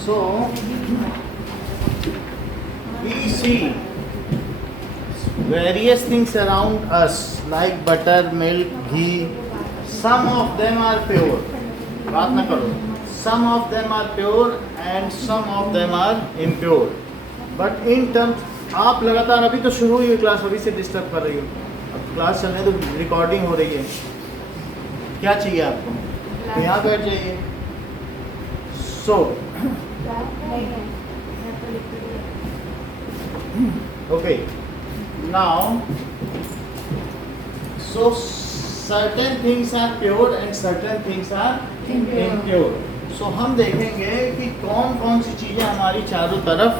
So we see various things around us like butter, milk, ghee. Some of them are pure. बात ना करो. Some of them are pure and some of them are impure. But in terms, आप लगातार अभी तो शुरू हुई है क्लास, अभी से डिस्टर्ब कर रही हो. अब क्लास चलने तो रिकॉर्डिंग हो रही है. क्या चाहिए आपको? तो यहाँ बैठ जाइए. So okay, now so certain things are pure and certain things are impure. So हम देखेंगे कि कौन कौन सी चीजें हमारी चारों तरफ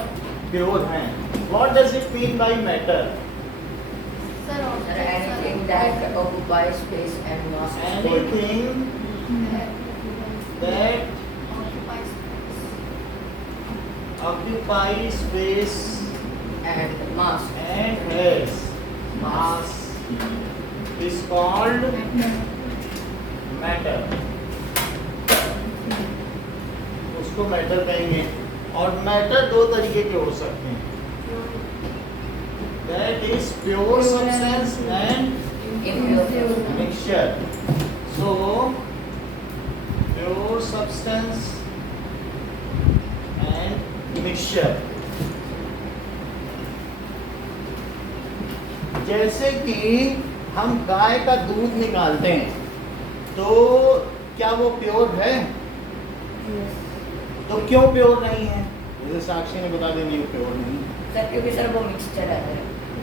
प्योर हैं. What does it mean by matter? Anything that occupies space and mass. Anything that occupies space and mass and has mass is called matter. उसको मैटर कहेंगे. और मैटर दो तरीके के हो सकते हैं. That is pure substance and impure. mixture. So pure substance and mixture. जैसे कि हम गाय का दूध निकालते हैं तो क्या वो प्योर है? तो क्यों प्योर नहीं है? जैसे साक्षी ने बता दी नहीं प्योर नहीं. सर क्योंकि सर वो मिक्सचर है.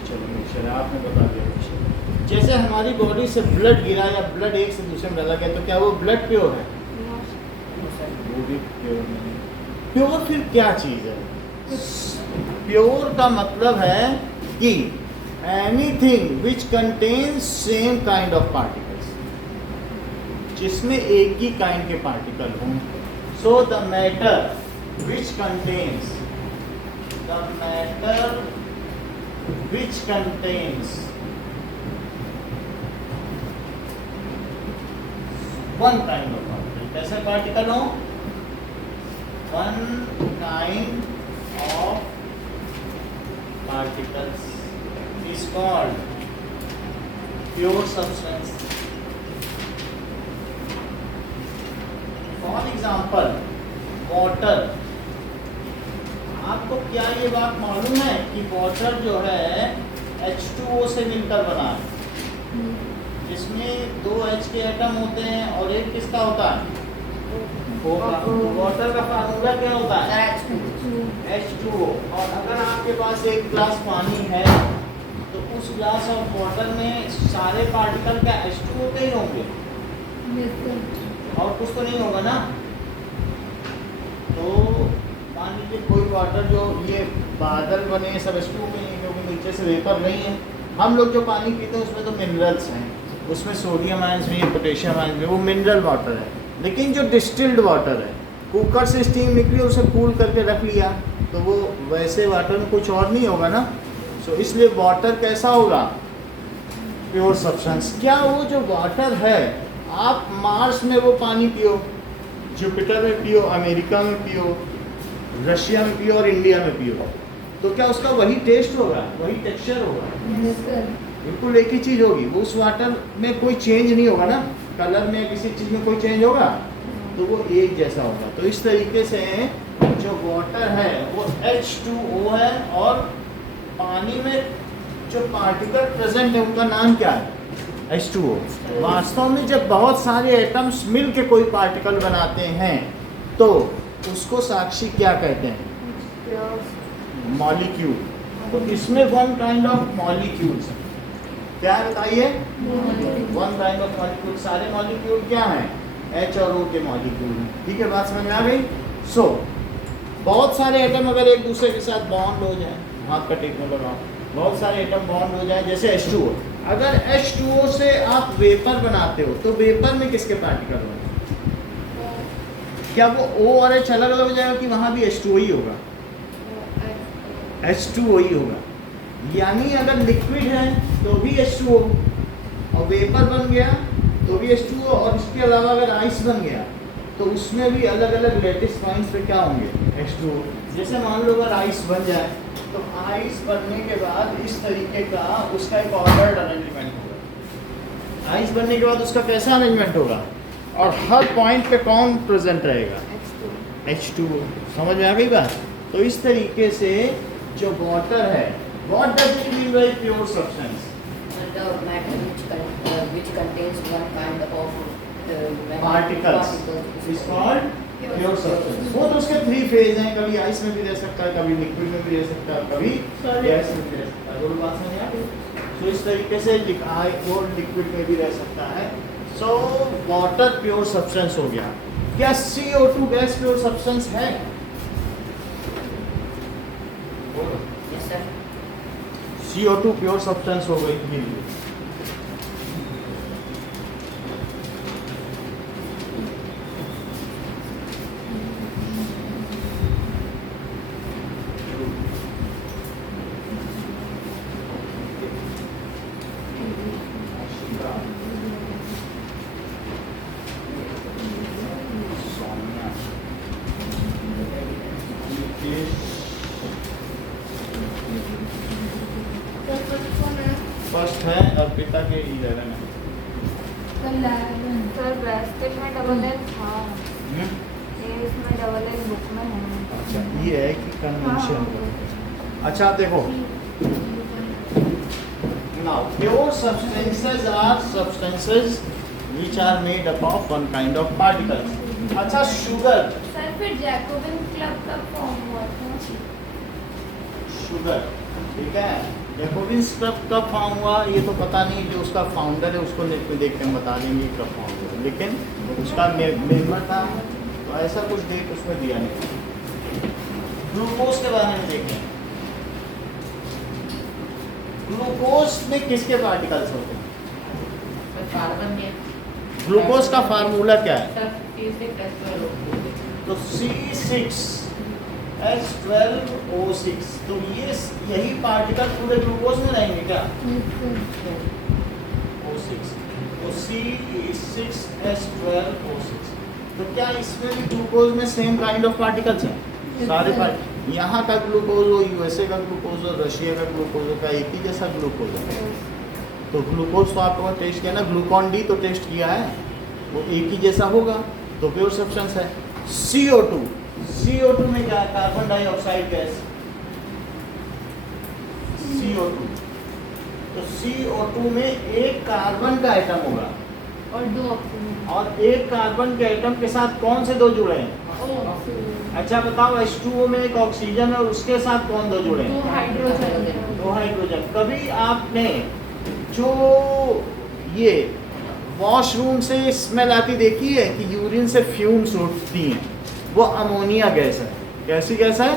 चलो मिक्सचर है, आपने बता दिया. जैसे हमारी बॉडी से ब्लड गिरा या ब्लड एक से दूसरे में डाला गया तो क्या वो ब्लड प्योर है? वो भी प्योर नहीं. प्योर फिर क्या चीज़ है? प्योर का मतलब है कि anything which contains same kind of particles, जिसमें एक ही काइंड के पार्टिकल हों. So the matter which contains one kind of particle. कैसे पार्टिकल हो? One kind of particles is called pure substance. For example, water. आपको क्या ये बात मालूम है कि वाटर जो है H2O से मिलकर बना है, जिसमें दो H के एटम होते हैं और एक किसका होता है? वाटर का फार्मूला क्या होता है? H2O. और अगर आपके पास एक ग्लास पानी है तो उस ग्लास ऑफ वाटर में सारे पार्टिकल क्या H2O के ही होंगे? और कुछ तो नहीं होगा ना. तो मान लीजिए कोई वाटर जो ये बादल बने सब H2O के नहीं, क्योंकि नीचे से वेपर नहीं है. हम लोग जो पानी पीते हैं उसमें तो मिनरल्स हैं, उसमें सोडियम आयंस भी है, पोटेशियम आयंस भी, वो मिनरल वाटर है. लेकिन जो डिस्टिल्ड वाटर है, कुकर से स्टीम निकली उसे कूल करके रख लिया तो वो वैसे वाटर में कुछ और नहीं होगा ना. सो इसलिए वाटर कैसा होगा? Pure substance. क्या वो जो वाटर है आप मार्स में वो पानी पियो, जुपिटर में पियो, अमेरिका में पियो, रशिया में पियो और इंडिया में पियो, तो क्या उसका वही टेस्ट होगा, वही टेक्सचर होगा? बिल्कुल एक ही चीज़ होगी. वो उस वाटर में कोई चेंज नहीं होगा ना, कलर में किसी चीज़ में कोई चेंज होगा तो वो एक जैसा होगा. तो इस तरीके से जो वाटर है वो H2O है और पानी में जो पार्टिकल प्रेजेंट है उनका नाम क्या है? H2O. वास्तव में जब बहुत सारे एटम्स मिल के कोई पार्टिकल बनाते हैं तो उसको साक्षी क्या कहते हैं? मॉलिक्यूल. तो इसमें वन काइंड ऑफ मॉलिक्यूल्स. क्या बताइए? One kind of molecule. सारे मॉलिक्यूल क्या हैं? H और O के मॉलिक्यूल हैं. ठीक है, बात समझ में आ गई? सो बहुत सारे एटम अगर एक दूसरे के साथ बॉन्ड हो जाए, हाथ का टेक में लगाओ, बहुत सारे एटम बॉन्ड हो जाए जैसे H2O. अगर H2O से आप वेपर बनाते हो तो वेपर में किसके पार्टिकल होंगे? क्या वो O और H अलग अलग हो जाएगा कि वहाँ भी H2O ही होगा? H2O ही होगा. यानी अगर लिक्विड है तो भी H2O और वेपर बन गया तो भी H2O, और इसके अलावा अगर आइस बन गया तो उसमें भी अलग अलग लेटिस पॉइंट्स पे क्या होंगे, H2O। जैसे मान लो अगर आइस बन जाए तो आइस बनने के बाद इस तरीके का उसका एक ऑर्डर्ड अरेंजमेंट होगा। आइस बनने के बाद उसका कैसा अरेंजमेंट होगा, और हर पॉइंट पे कौन प्रेजेंट रहेगा, H2O। समझ में आ गई बात। तो इस तरीके से जो वाटर है, what does it mean by pure substance, The matter which contains one kind of particles is called pure substance. वो तो उसके 3 फेज हैं, कभी आइस में भी रह सकता है, कभी लिक्विड में भी रह सकता है, कभी गैस में भी रह सकता है। दोनों बात समझ आ गई। तो इस तरीके से वो लिक्विड में भी रह सकता है। सो वाटर प्योर सब्सटेंस हो गया। क्या CO2 गैस प्योर सब्सटेंस है? Yes, sir. CO2 pure substance हो गई। फर्स्ट है अर्पिता के 11 है। सर ब्रेस्टिक में डबल एल था, ये इसमें डबल एल बुक में है। अच्छा ये है कि कन्वेंशन। अच्छा आप देखो, now pure substances are substances which are made up of one kind of particles। अच्छा शुगर, सर फिर जैकोबिन क्लब का फॉर्म हुआ था। शुगर ठीक है, जैकोबिन्स क्लब कब फॉर्म हुआ ये तो पता नहीं, जो उसका फाउंडर है उसको देख के हम बता देंगे कब फॉर्म हुआ, लेकिन उसका मेंबर था तो ऐसा कुछ डेट उसमें दिया नहीं। ग्लूकोज के बारे में देखें, ग्लूकोज में किसके पार्टिकल्स होते हैं? कार्बन में ग्लूकोज का फार्मूला क्या है? सर तो C6H12O6। तो ये यही पार्टिकल पूरे ग्लूकोज में रहेंगे क्या? O6, तो C6H12O6। तो क्या इसमें भी ग्लूकोज में सेम काइंड ऑफ पार्टिकल्स हैं? सारे पार्टिकल, यहाँ का ग्लूकोज हो, USA का ग्लूकोज हो, रशिया का ग्लूकोज हो, का एक ही जैसा ग्लूकोज है। तो ग्लूकोज तो आपको टेस्ट किया ना, ग्लूकॉन डी तो टेस्ट किया है, वो एक ही जैसा होगा, तो प्योर सब्सटेंस है। CO2, CO2 में क्या है? Carbon dioxide gas, CO2। तो CO2 में एक कार्बन का एटम होगा और 2 ऑक्सीजन और एक कार्बन के एटम के साथ कौन से 2 जुड़े हैं? अच्छा बताओ, H2O में एक ऑक्सीजन है और उसके साथ कौन 2 जुड़े हैं? 2 हाइड्रोजन। 2 हाइड्रोजन। कभी आपने जो ये वॉशरूम से स्मेल आती देखी है कि यूरिन से फ्यूम्स उठती हैं, वो अमोनिया गैस है। कैसी गैस है?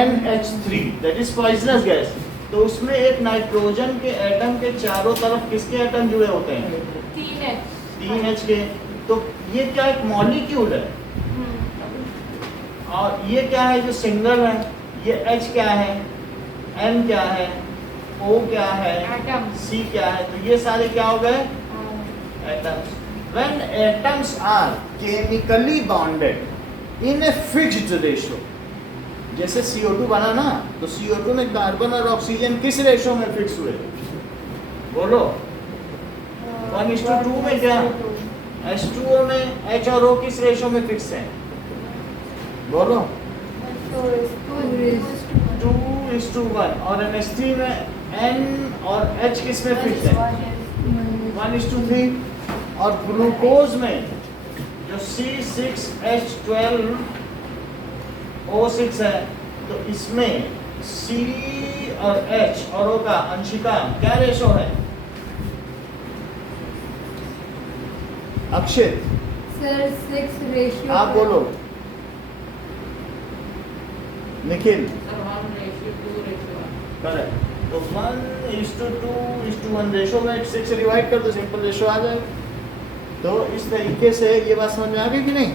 NH3, that is poisonous gas. तो उसमें एक नाइट्रोजन के एटम के चारों तरफ किसके एटम जुड़े होते हैं? 3H के। तो ये क्या एक मॉलिक्यूल है, और ये क्या है जो सिंगल है? ये H क्या है, N क्या है, O क्या है, एटम। C क्या है? तो ये सारे क्या हो गए? Atoms. When atoms are chemically bonded in a fixed ratio, जैसे CO2 बना ना, तो CO2 में कार्बन और ऑक्सीजन किस रेशो में फिक्स हुए? बोलो। 1:2 में क्या? H2O में H और O किस रेशो में फिक्स है? बोलो। 2:1। और NH3 में N और H किस में फिक्स है? 1:3। और ग्लूकोज में जो C6H12O6 है, तो इसमें C और H और O का अंशिका क्या रेशो है? अक्षित सर 6 रेशियो। आप बोलो। निखिल करेक्ट। तो 1:2:1 रेशो में 6 से डिवाइड कर दो, सिंपल रेशो आ जाएगा। तो इस तरीके से ये बात समझ में आ गई कि नहीं?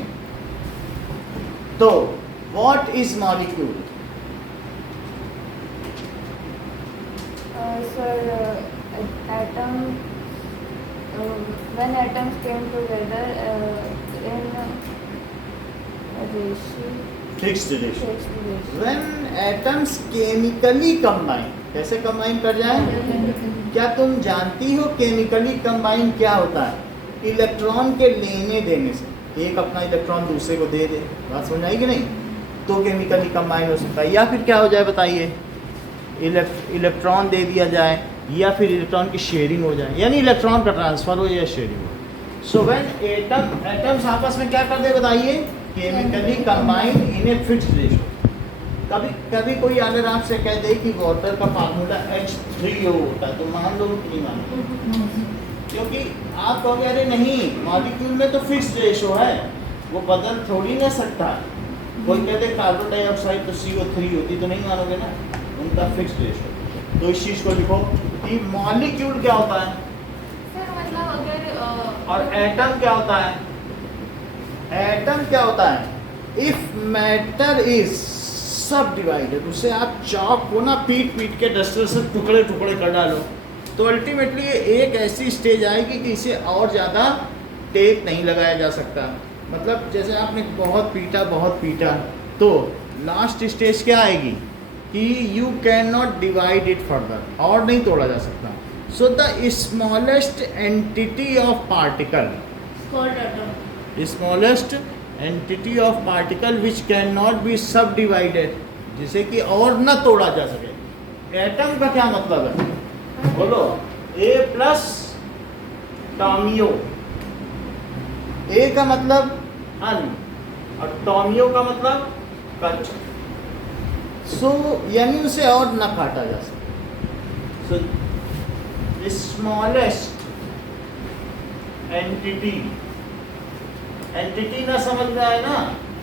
तो what is molecule? Sir atom when atoms came together in ratio fixed ratio. fixed ratio. When atoms chemically combine, कैसे कंबाइन कर जाए? क्या तुम जानती हो केमिकली कंबाइन क्या होता है? इलेक्ट्रॉन के लेने देने से, एक अपना इलेक्ट्रॉन दूसरे को दे दे, बात समझ आई कि नहीं? तो केमिकली कंबाइन हो सकता है। या फिर क्या हो जाए बताइए, इलेक्ट्रॉन दे दिया जाए, या फिर इलेक्ट्रॉन की शेयरिंग हो जाए, यानी इलेक्ट्रॉन का ट्रांसफर हो या शेयरिंग हो। सो व्हेन एटम्स आपस में क्या कर दे बताइए? Chemically combine in a fixed ratio. कभी कभी कोई अगर आपसे कह दे कि वाटर का फार्मूला H3O होता है, तो मान लो कि नहीं मान, क्योंकि आप कहोगे अरे नहीं, मॉलिक्यूल में तो फिक्स्ड रेशियो है, वो बदल थोड़ी ना सकता। कोई कहते कार्बन डाइऑक्साइड तो CO3 होती, तो नहीं मानोगे ना, उनका फिक्स्ड रेशियो। तो इस चीज़ को लिखो कि मॉलिक्यूल क्या होता है सर मतलब अगर और एटम क्या होता है। एटम क्या होता है? इफ मैटर इज सब डिवाइडेड, उसे आप चॉक को ना पीट पीट के डस्टर से टुकड़े टुकड़े कर डालो, तो अल्टीमेटली एक ऐसी स्टेज आएगी कि इसे और ज़्यादा टेप नहीं लगाया जा सकता। मतलब जैसे आपने बहुत पीटा तो लास्ट स्टेज क्या आएगी कि you can not divide it further, और नहीं तोड़ा जा सकता। So the smallest entity of particle, smallest entity of particle which can not be सब डिवाइडेड, जिसे कि और न तोड़ा जा सके। एटम का क्या मतलब है बोलो? A plus टॉमियो। ए का मतलब अन और टॉमियो का मतलब कट। सो यानी उसे और न काटा जा सके। सो स्मॉलेस्ट एंटिटी ना समझ में आए ना,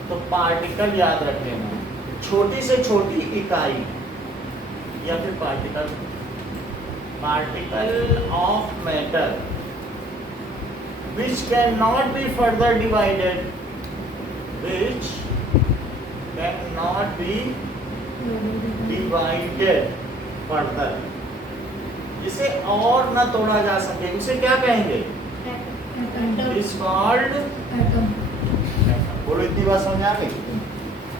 तो पार्टिकल याद रख लेना, छोटी से छोटी इकाई या फिर particle of matter which cannot be further divided, which cannot be divided further, जिसे और न तोड़ा जा सके, उसे क्या कहेंगे? Is called atom। बोलो, इतनी बात समझ आ गई?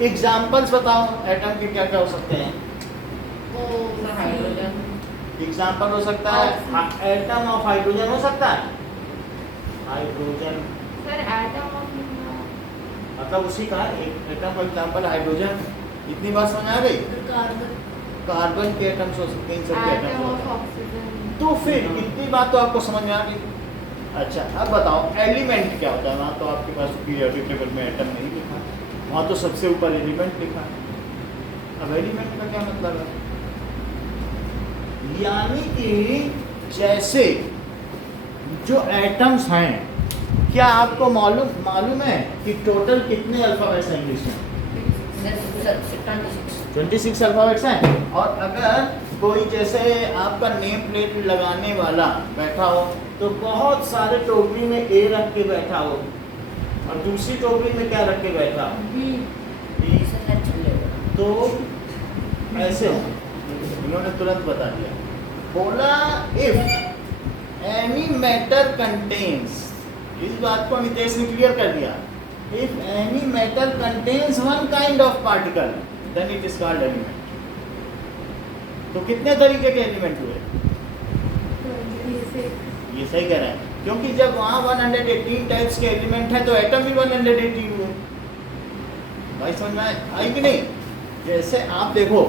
एग्जाम्पल्स बताओ एटम के क्या क्या हो सकते हैं? हाइड्रोजन एग्जाम्पल हो सकता है एटम ऑफ हाइड्रोजन, हो सकता है हाइड्रोजन। सर एटम ऑफ मतलब उसी का एक एटम का एग्जाम्पल हाइड्रोजन। इतनी बात समझ आ गई? कार्बन के एटम्स हो सकते हैं, इन सब के एटम एटम्स ऑफ ऑक्सीजन। तो फिर इतनी बात तो आपको समझ में आ गई। अच्छा, अब बताओ एलिमेंट क्या होता है? वहाँ तो आपके पास पीरियोडिक टेबल में एटम नहीं लिखा, वहाँ तो सबसे ऊपर एलिमेंट लिखा। अब एलिमेंट का क्या मतलब है? यानी कि जैसे जो एटम्स हैं, क्या आपको मालूम है कि टोटल कितने अल्फाबेट्स हैं इंग्लिश में? 26 अल्फाबेट्स हैं। और अगर कोई जैसे आपका नेम प्लेट लगाने वाला बैठा हो, तो बहुत सारे टोकरी में ए रख के बैठा हो और दूसरी टोकरी में क्या रख के बैठा हो? बी। तो ऐसे हो, इन्होंने तुरंत बता दिया, बोला इफ एनी मैटर कंटेन्स, इस बात को अमितेश ने क्लियर कर दिया, if any matter contains one kind of particle then it is called element. तो कितने तरीके के एलिमेंट हुए? ये सही कह रहे हैं, क्योंकि जब वहाँ 118 टाइप्स के एलिमेंट हैं तो एटम भी 118 हुए। भाई समझ में आई कि नहीं? जैसे आप देखो,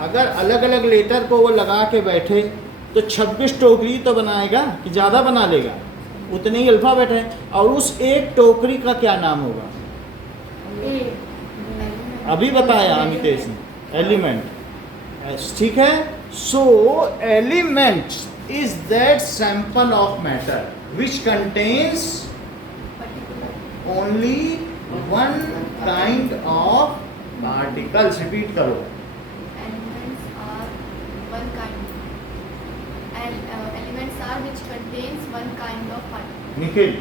अगर अलग अलग लेटर को वो लगा के बैठे तो 26 टोकरी तो बनाएगा कि ज़्यादा बना लेगा? उतने ही अल्फ़ाबेट है। और उस एक टोकरी का क्या नाम होगा? अभी बताया अमितेश ने, एलिमेंट। ठीक है। सो element is that sample of matter which contains only one kind of particles. Repeat करो। Elements are one kind, and elements are which contains one kind of particle. Nikhil,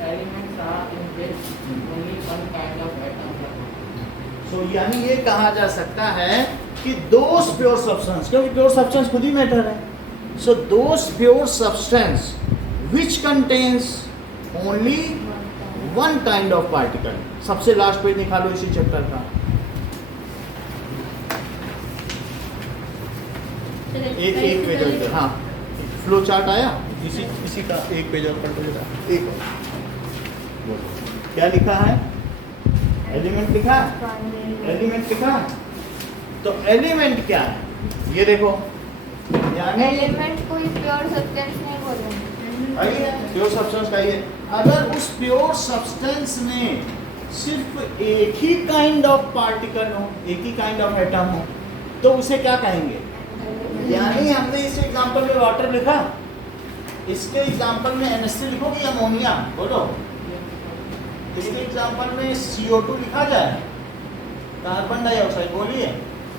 Elements are in which only one kind of atom are present. So यानी ये कहा जा सकता है कि those pure substance, क्योंकि pure substance खुद ही मैटर है, so those pure substance which contains only one kind of particle. सबसे लास्ट पेज निकालो इसी चैप्टर का, एक पेज और इधर। हाँ, फ्लो चार्ट आया, इसी का एक पेज और पढ़ लो। एक और क्या लिखा है? एलिमेंट लिखा है, एलिमेंट लिखा है। तो एलिमेंट क्या है ये देखो, यानी एलिमेंट कोई प्योर सब्सटेंस नहीं बोलेंगे। आइए प्योर सब्सटेंस का ये, अगर उस प्योर सब्सटेंस में सिर्फ एक ही काइंड ऑफ पार्टिकल हो, एक ही काइंड ऑफ एटम हो, तो उसे क्या कहेंगे? यानी हमने इस एग्जांपल में वाटर लिखा, इसके एग्जांपल में NH3 लिखोगे या अमोनिया? बोलो। इसके एग्जांपल में CO2 लिखा जाए, कार्बन डाइऑक्साइड, बोलिए,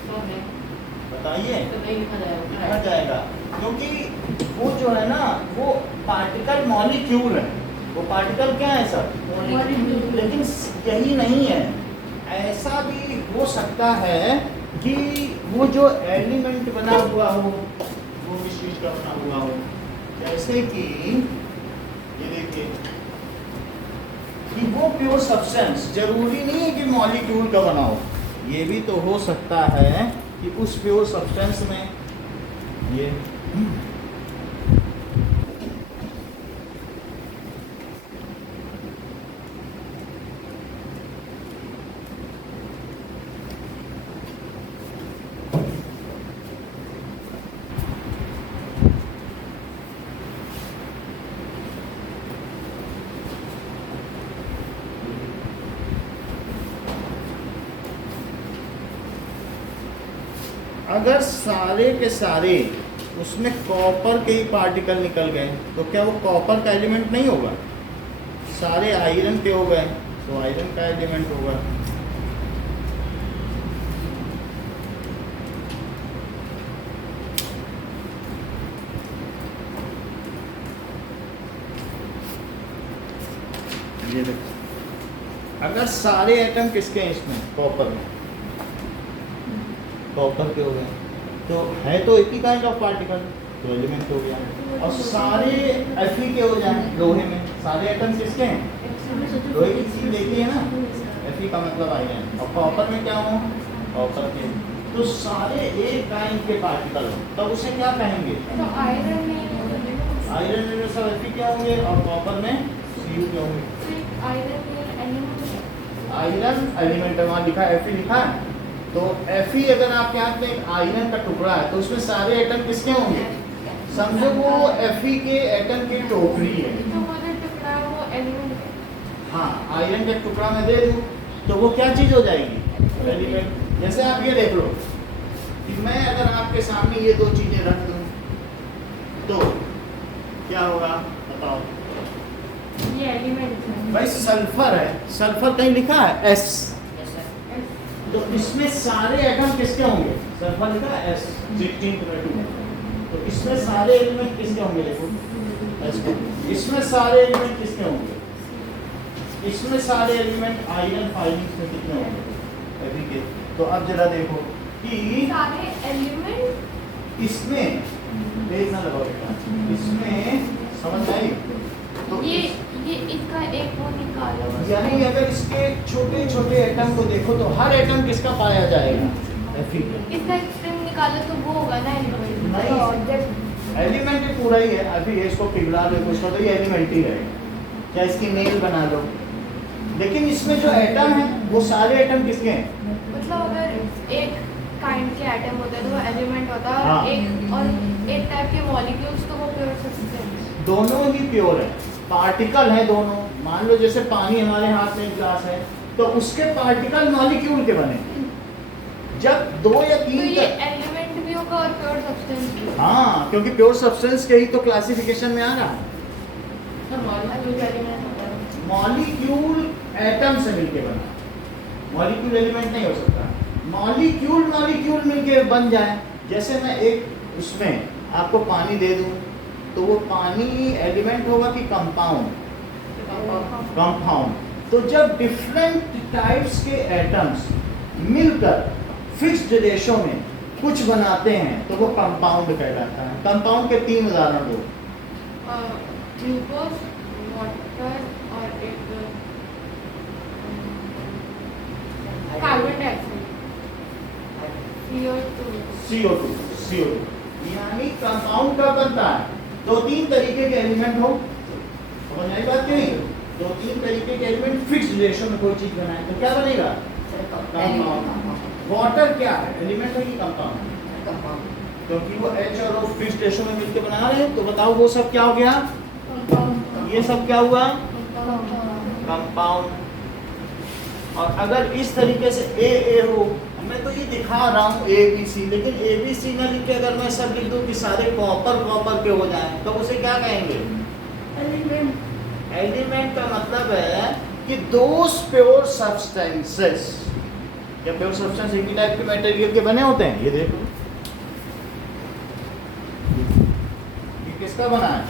तो है बताइए। तो नहीं लिखा लिखा जाएगा। जाएगा, क्योंकि वो जो है ना वो पार्टिकल मॉलिक्यूल है। वो पार्टिकल क्या है सर? लेकिन यही नहीं है, ऐसा भी हो सकता है कि वो जो एलिमेंट बना हुआ हो वो किस चीज का बना हुआ हो। जैसे कि ये देखिए कि वो प्योर सब्सटेंस जरूरी नहीं है कि मॉलिक्यूल का बना हो, ये भी तो हो सकता है कि उस प्योर सब्सटेंस में ये अगर सारे के सारे उसमें कॉपर के ही पार्टिकल निकल गए तो क्या वो कॉपर का एलिमेंट नहीं होगा? सारे आयरन के हो गए तो आयरन का एलिमेंट होगा। ये देखो, अगर सारे एटम किसके हैं इसमें? कॉपर में, कॉपर के हो गए तो है तो एक ही काइंड ऑफ पार्टिकल, तो एलिमेंट हो गया। और सारे Fe के हो जाए लोहे में, सारे एटम किसके हैं? लोहे की चीज देखी है ना, Fe का मतलब आयरन। और कॉपर में क्या हो? कॉपर के। तो सारे एक काइंड के पार्टिकल हो तब उसे क्या कहेंगे? तो आयरन में सब Fe क्या होंगे और कॉपर में Cu के होंगे। आयरन में एलिमेंट, आयरन एलिमेंट वहाँ लिखा है, Fe लिखा है। तो Fe अगर आपके हाथ में एक आयरन का टुकड़ा है तो उसमें सारे एटम किसके होंगे? समझो वो Fe के एटम की टोकरी है। तो वो जो टुकड़ा है वो एलिमेंट है। हाँ, आयरन का टुकड़ा मैं दे दूँ तो वो क्या चीज़ हो जाएगी? एलिमेंट। जैसे आप ये देख लो कि मैं अगर आपके सामने ये दो चीज़ें रख दूँ तो क्या होगा बताओ? ये एलिमेंट है। भाई सल्फर है, सल्फर कहीं लिखा है S, तो इसमें सारे एटम किसके होंगे? सल्फर लिखा है S 16 तो इसमें सारे एलिमेंट किसके होंगे? देखो S को। इसमें सारे एलिमेंट किसके होंगे? इसमें सारे एलिमेंट आयरन फाइलिंग्स में कितने होंगे? Fe के। तो अब जरा देखो कि सारे एलिमेंट इसमें पेज ना लगाओ बेटा, इसमें समझ आई? तो ये इसका एक वो निकालो। यानी अगर इसके छोटे छोटे एटम को देखो तो हर एटम किसका पाया जाएगा? Fe का। इसका एक स्ट्रिंग निकालो तो वो होगा ना एलिमेंट। नहीं। ऑब्जेक्ट एलिमेंट ही पूरा ही है। अभी इसको पिघला लो कुछ तो ये एलिमेंट ही रहेगा, क्या इसकी नेल बना लो। लेकिन इसमें जो एटम है वो सारे एटम किसके हैं? मतलब अगर एक काइंड के एटम होता है तो वो एलिमेंट होता है हाँ। और एक टाइप के मॉलिक्यूल्स तो वो प्योर सब्सटेंस। दोनों ही प्योर है, पार्टिकल है दोनों। मान लो जैसे पानी हमारे हाथ में ग्लास है तो उसके पार्टिकल मॉलिक्यूल के बने। जब दो या तो तीन ये एलिमेंट भी होगा और प्योर सब्सटेंस भी। हाँ, क्योंकि प्योर सब्सटेंस के ही तो क्लासिफिकेशन में आ रहा है। सर मॉलिक्यूल एलिमेंट होता है। मॉलिक्यूल एटम से मिलके बना, मॉलिक्यूल एलिमेंट नहीं हो सकता। मॉलिक्यूल मॉलिक्यूल मिलके बन जाए। जैसे मैं एक उसमें आपको पानी दे दूं तो वो पानी एलिमेंट होगा कि कंपाउंड? कंपाउंड। तो जब डिफरेंट टाइप्स के एटम्स मिलकर फिक्स्ड रेशो में कुछ बनाते हैं तो वो कंपाउंड कहलाता है। कंपाउंड के 3 उदाहरण दो। ग्लूकोज, वाटर और एक कार्बन डाइऑक्साइड CO2 CO2 यानी कंपाउंड कब बनता है? दो तीन तरीके के एलिमेंट हो, समझ आई बात क्यों? दो तीन तरीके के एलिमेंट फिक्स्ड रेशियो में कोई चीज बनाए तो क्या बनेगा? कंपाउंड। वाटर क्या है, एलिमेंट है कि कंपाउंड? क्योंकि वो H और O फिक्स्ड रेशियो में मिलकर बना रहे हैं, तो बताओ वो सब क्या हो गया? ये सब क्या हुआ? कंपाउंड। और अगर इस तरीके से A हो, मैं तो ये दिखा रहा हूँ ABC, लेकिन ABC ना लिख के अगर मैं सब लिख दूँ कि सारे कॉपर के हो जाएं, तो उसे क्या कहेंगे? एलिमेंट का मतलब है कि दोस प्योर सब्सटेंसेस, क्या प्योर सब्सटेंस एक ही टाइप के मटेरियल के बने होते हैं? ये देखो, ये किसका बना है?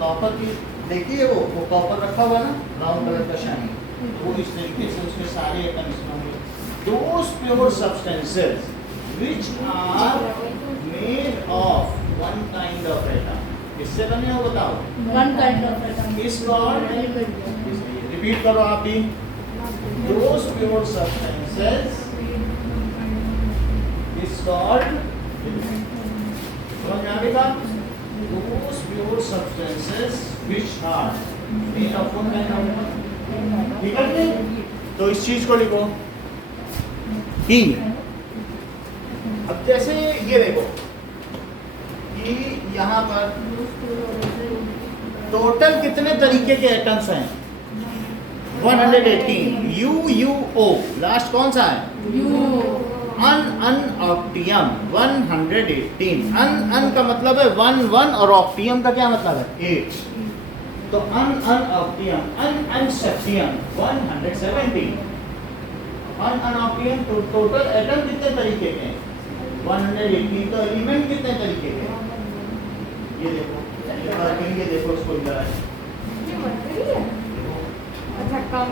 कॉपर की। देखिए वो कॉपर रखा हुआ है ना, ब्राउन कलर का शाइन, वो इस तरीके से उसके सारे एटम्स होंगे। Those pure substances which are made of one kind of atom, किससे बने हो बताओ? One kind of atom is called, repeat करो आप भी, those pure substances is called, समझ में आ गई बात? those pure substances which are made of one kind of atom, ठीक है? तो इस चीज को लिखो कि अब जैसे ये देखो कि यहाँ पर टोटल कितने तरीके के एटम्स हैं? 118। UUO लास्ट कौन सा है? ऑक्टियम 118। अन का मतलब है 1 और ऑक्टियम का क्या मतलब है? 8। तो ऑक्टियम सेप्टियम 117। ऑक्टियम तो टोटल एटम कितने तरीके के हैं? 118। तो एलिमेंट कितने तरीके के हैं? ये देखो, ये देखो इसको इधर है। ये मटेरियल है? अच्छा कम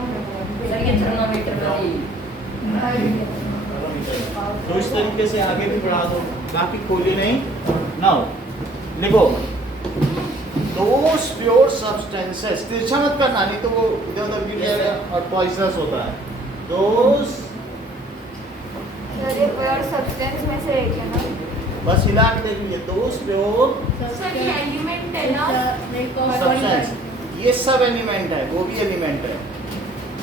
सर ये थर्मामीटर वाली तो इस तरीके से आगे भी बढ़ा दो, बाकी खोलिए नहीं। नाउ लिखो दोस प्योर सब्सटेंसेस, तिरछा मत करना नहीं तो वो इधर उधर गिर जाएगा और पॉइजनस होता है। दोस ये प्योर सब्सटेंस में से एक है ना? बस हिला के देखिए, दोस प्योर सर ये एलिमेंट है ना? सब्सटेंस, ये सब एलिमेंट है, वो भी एलिमेंट है।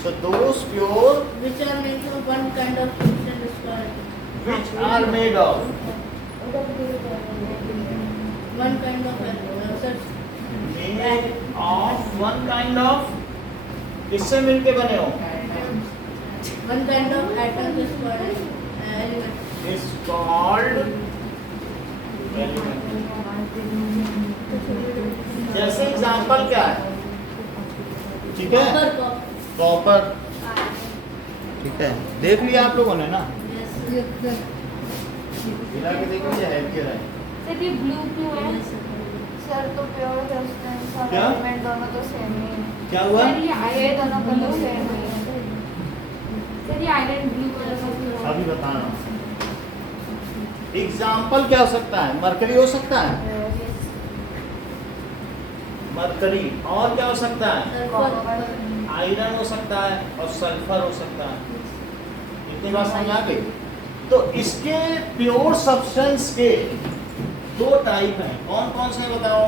So those pure which are made of one kind of substance is called which are made of one kind of substance. made of one kind of, किससे मिलके बने हो? One kind of atom is called element. is called element। जैसे example क्या है? ठीक है, Copper. Copper, ठीक है, देख लिया आप लोगों ने ना? Yes. हिला के देख लीजिए, है क्या है? सर ये ब्लू क्यों है? सर तो प्योर सब्सटेंस और क्या? एलिमेंट दोनों तो सेम ही है। क्या हुआ? सर ये दोनों कलर सेम ही है। सर ये आयरन ब्लू कलर का क्यों है? अभी बता रहा हूँ। एग्जाम्पल क्या हो सकता है? मरकरी हो सकता है, मरकरी, और क्या हो सकता है? आयरन हो सकता है और सल्फर हो सकता है। इतनी बात समझ आ गई? तो इसके प्योर सब्सटेंस के दो टाइप हैं, कौन कौन से बताओ?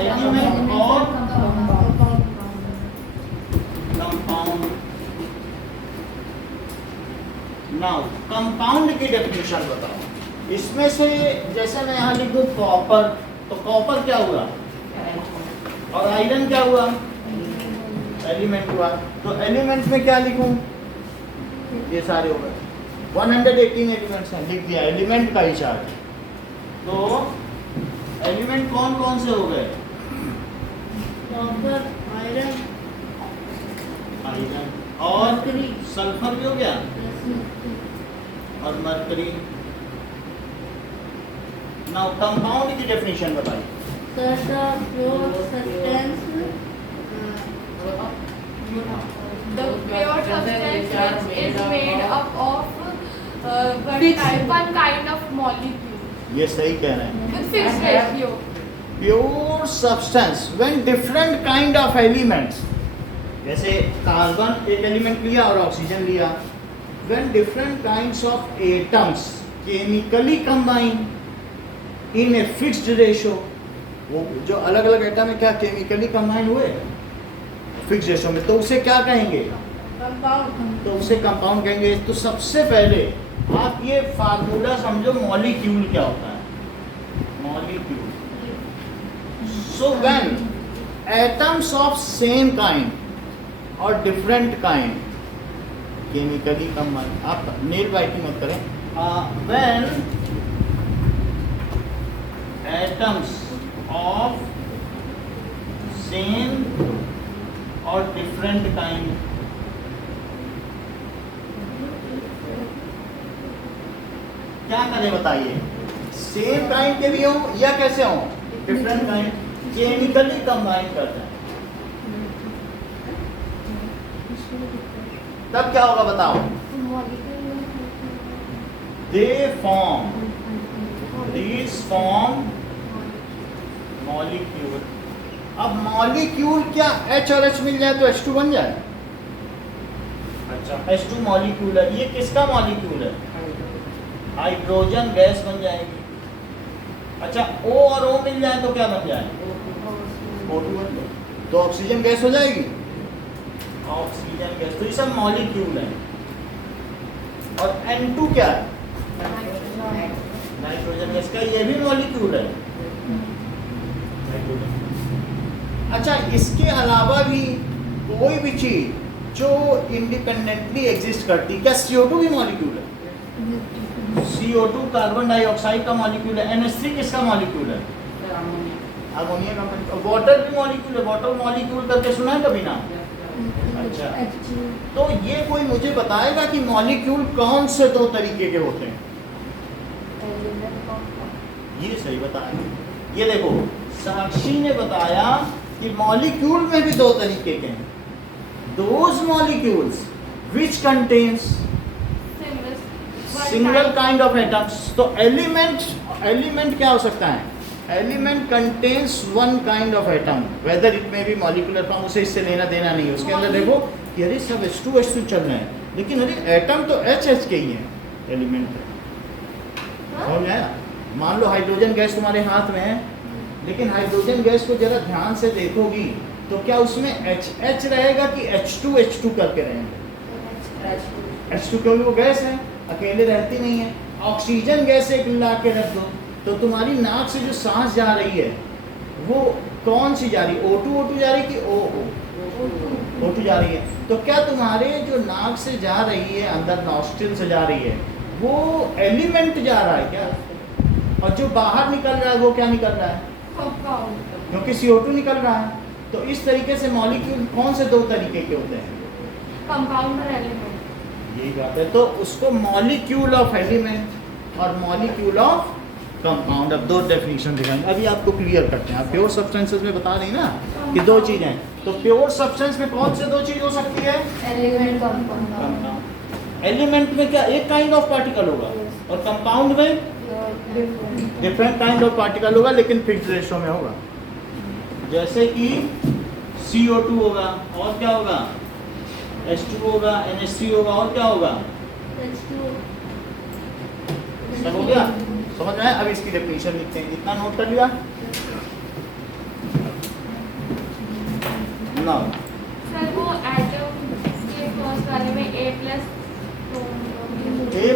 एलिमेंट और कंपाउंड। नाउ कंपाउंड की डेफिनेशन बताओ। इसमें से जैसे मैं यहाँ लिख दूँ कॉपर, तो कॉपर क्या हुआ? और आयरन क्या हुआ? एलिमेंट हुआ। तो एलिमेंट में क्या लिखूं? ये सारे हो गए, 118 एलिमेंट्स हैं, लिख दिया एलिमेंट का ही चार्ट। तो एलिमेंट कौन कौन से हो गए? Copper, iron, आयरन और Mercury. सल्फर भी हो गया, और मरकरी। नाउ कंपाउंड की डेफिनेशन बताइए। such a pure substance The pure substance which is made up of one kind of molecule ये सही कह रहे हैं। with fixed ratio. Pure substance when different kind of elements, जैसे कार्बन एक element लिया और ऑक्सीजन लिया, when different kinds of atoms chemically combine in a fixed ratio, वो जो अलग अलग एटम है क्या केमिकली कंबाइन हुए फिक्स्ड रेशो में, तो उसे क्या कहेंगे? कंपाउंड। तो उसे कंपाउंड कहेंगे। तो सबसे पहले आप ये फार्मूला समझो, मॉलिक्यूल क्या होता है? Molecule, so when atoms of same kind और डिफरेंट काइंड केमिकली कंबाइन, आप नेल बाइटिंग मत करें, व्हेन एटम्स ऑफ सेम और डिफरेंट काइंड, क्या करें बताइए? सेम काइंड के भी हो या कैसे हो? डिफरेंट काइंड, केमिकली कंबाइन करते हैं, तब क्या होगा बताओ? They form, these form molecule. अब मॉलिक्यूल क्या H और H मिल जाए तो H2 बन जाए? अच्छा, H2 मॉलिक्यूल है, ये किसका मॉलिक्यूल है? हाइड्रोजन गैस बन जाएगी। अच्छा, O और O मिल जाए तो क्या बन जाए? O2 बन जाए, तो ऑक्सीजन गैस हो जाएगी। ऑक्सीजन गैस, तो ये सब मॉलिक्यूल है। और N2 क्या है? नाइट्रोजन गैस का, ये भी मॉलिक्यूल है। अच्छा, इसके अलावा भी कोई भी चीज जो इंडिपेंडेंटली एग्जिस्ट करती, क्या CO2 भी मॉलिक्यूल है? CO2 कार्बन डाइऑक्साइड का मॉलिक्यूल है। NH3 किसका मॉलिक्यूल है? अमोनिया का। वाटर भी मॉलिक्यूल है, वाटर मॉलिक्यूल करके सुना है कभी ना? अच्छा, तो ये कोई मुझे बताएगा कि मॉलिक्यूल कौन से दो तरीके के होते हैं? ये सही बताया। ये देखो, साक्षी ने बताया कि मॉलिक्यूल में भी दो तरीके के हैं। Those molecules which contains single kind of atoms. तो एलिमेंट क्या हो सकता है? Element contains one kind of atom, whether it में बी मॉलिक्यूलर फॉर्म, उसे इससे लेना देना नहीं है। उसके अंदर देखो कि अरे सब H2 चल रहे हैं, लेकिन अरे एटम तो H के ही है, एलिमेंट हो गया। मान लो हाइड्रोजन गैस तुम्हारे हाथ में है, लेकिन हाइड्रोजन गैस को जरा ध्यान से देखोगी तो क्या उसमें H रहेगा कि H2 करके रहेंगे? H2, क्योंकि वो गैस है, अकेले रहती नहीं है। ऑक्सीजन गैस एक मिला के रख दो तो तुम्हारी नाक से जो सांस जा रही है वो कौन सी जा रही है? O2 जा रही है कि O2 जा रही है। तो क्या तुम्हारे जो नाक से जा रही है, अंदर नॉस्ट्रिल से जा रही है, वो एलिमेंट जा रहा है क्या? और जो बाहर निकल रहा है वो क्या निकल रहा है? कंपाउंड, क्योंकि CO2 निकल रहा है। तो इस तरीके से मॉलिक्यूल कौन से दो तरीके के होते हैं? कंपाउंड और एलिमेंट। यही बात है। तो उसको मॉलिक्यूल ऑफ एलिमेंट और मॉलिक्यूल ऑफ कंपाउंड, अब दो डेफिनेशन दिखाएंगे। अभी आपको क्लियर करते हैं। आप प्योर सब्सटेंसेस में बता रही ना कि दो चीजें हैं, तो प्योर सब्सटेंस में कौन से दो चीज हो सकती है? Element, compound. एलिमेंट में क्या एक काइंड ऑफ पार्टिकल होगा, और कंपाउंड में डिफरेंट काइंड ऑफ पार्टिकल होगा, लेकिन फिक्स्ड रेशो में होगा। जैसे कि CO2 होगा, और क्या होगा? H2 होगा, NH3 होगा, और क्या होगा? सब हो गया, समझ में आया? अब इसकी डेफिनेशन लिखते हैं। इतना नोट कर लिया ना? सर वो एटम के फर्स्ट वाले में A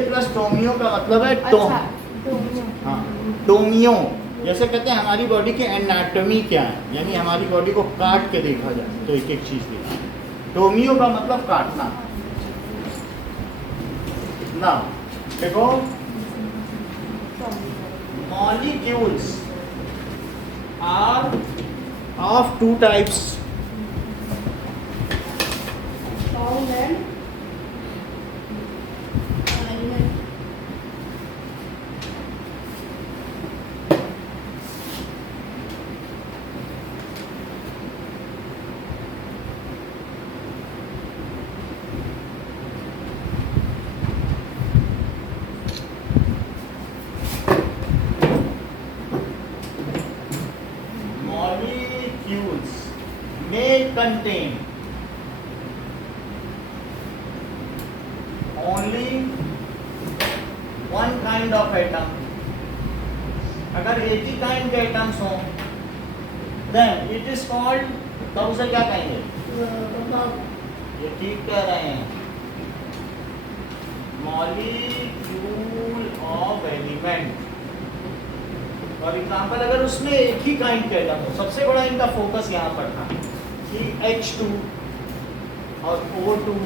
प्लस टोमियो का मतलब है अच्छा, हाँ, टोमियो। जैसे कहते हैं हमारी बॉडी की एनाटॉमी क्या है, यानी हमारी बॉडी को काट के देखा जाए तो एक एक चीज देखा। टोमियो का मतलब काटना ना। देखो, molecules are of two types, Compound and element. contain only one kind of atom, अगर एक ही काइंड के एटम्स हों then it is called, तब उसे क्या कहेंगे? ये ठीक कह रहे हैं, मॉलिक्यूल ऑफ एलिमेंट। और एग्जाम्पल अगर उसमें एक ही काइंड का एटम हो, सबसे बड़ा इनका फोकस यहाँ पर था कि H2 और O2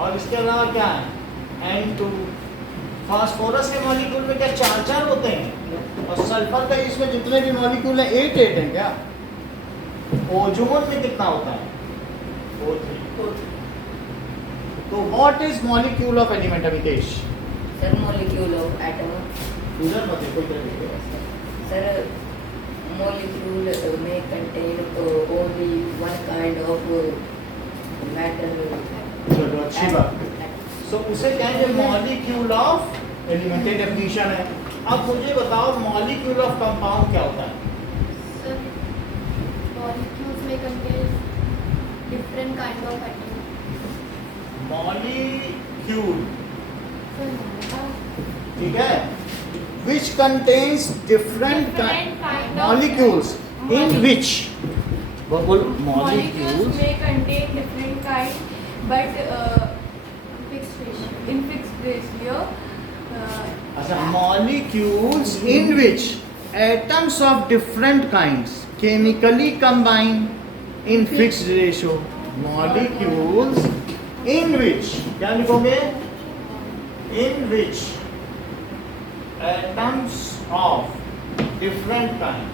और इसके अलावा क्या है N2। फास्फोरस के मॉलिक्यूल में क्या चार चार होते हैं, और सल्फर का इसमें जितने भी मॉलिक्यूल हैं 8 हैं क्या? ओजोन में कितना होता है? O3। तो what is molecule of element Amitesh? Sir molecule of atom, उधर मत देखो, इधर देखो। सर मॉलिक्यूल में contain only one kind of matter. चलो अच्छी बात। सो उसे कहेंगे मॉलिक्यूल ऑफ एलिमेंट, डेफिनेशन है। अब मुझे बताओ मॉलिक्यूल ऑफ कंपाउंड क्या होता है? Sir, molecules may contain different kind of atoms. Molecule, ठीक है, which contains different Different kind of molecules in which, बोल Molecules molecules may contain different kind, but Fixed ratio. in fixed ratio. अच्छा, molecules in which atoms of different kinds chemically combine in fixed ratio. Molecules in which, क्या लिखोगे? In which atoms of different kind